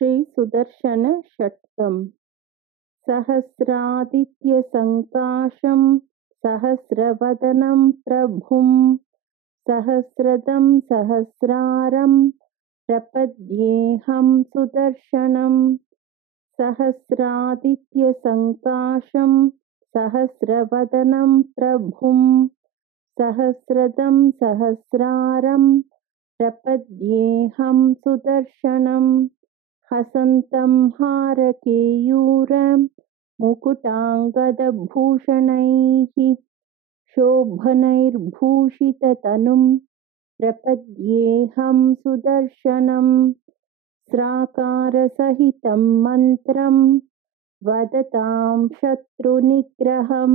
श्रीसुदर्शन षट्कम्। सहस्रादित्यसङ्काशं सहस्रवदनं प्रभुं सहस्रदं सहस्रारं प्रपद्येऽहं सुदर्शनम्। सहस्रादित्यसङ्काशं सहस्रवदनं प्रभुं सहस्रदं सहस्रारं प्रपद्येऽहं सुदर्शनम्। हसन्तं हारकेयूरमुकुटाङ्गदभूषणैः शोभनैर्भूषिततनुं प्रपद्येऽहं सुदर्शनम्। स्राकारसहितं मन्त्रं वदतां शत्रुनिग्रहं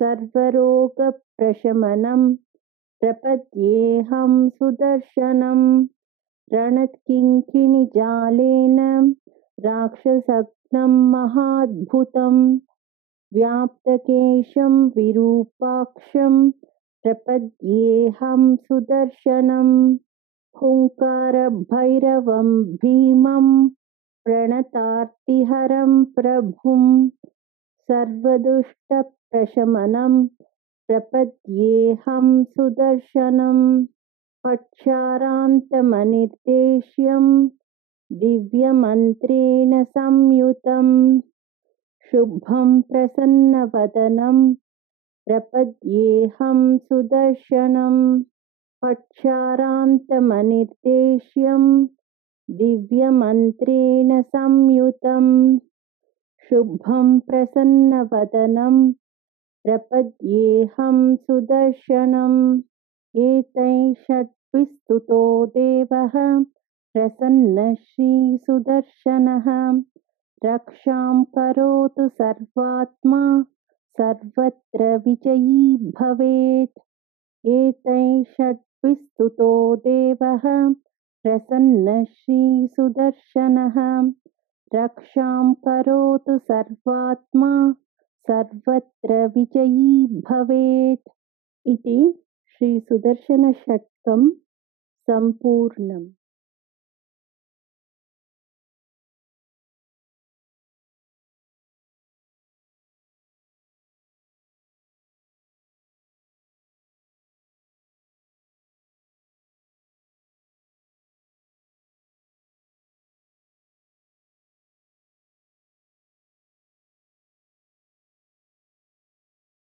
सर्वरोगप्रशमनं प्रपद्येऽहं सुदर्शनम्। रणकिङ्किणिजालेन राक्षसघ्नं महाद्भुतं व्याप्तकेशं विरूपाक्षं प्रपद्येऽहं सुदर्शनम्। हुङ्कारभैरवं भीमं प्रणतार्तिहरं प्रभुं सर्वदुष्टप्रशमनं प्रपद्येऽहं सुदर्शनम्। पक्षारान्तमनिर्देश्यं दिव्यमन्त्रेण संयुतं शुभं प्रसन्नवदनं प्रपद्येऽहं सुदर्शनम्। पक्षारान्तमनिर्देश्यं दिव्यमन्त्रेण संयुतं शुभं प्रसन्नवदनं प्रपद्येऽहं सुदर्शनम्। एतैषद्विस्तुतो देवः प्रसन्नः श्रीसुदर्शनः रक्षां करोतु सर्वात्मा सर्वत्र विजयी भवेत्। एतैषद्विस्तुतो देवः प्रसन्नः श्रीसुदर्शनः रक्षां करोतु सर्वात्मा सर्वत्र विजयी भवेत्। इति श्रीसुदर्शनषट्कं सम्पूर्णम्।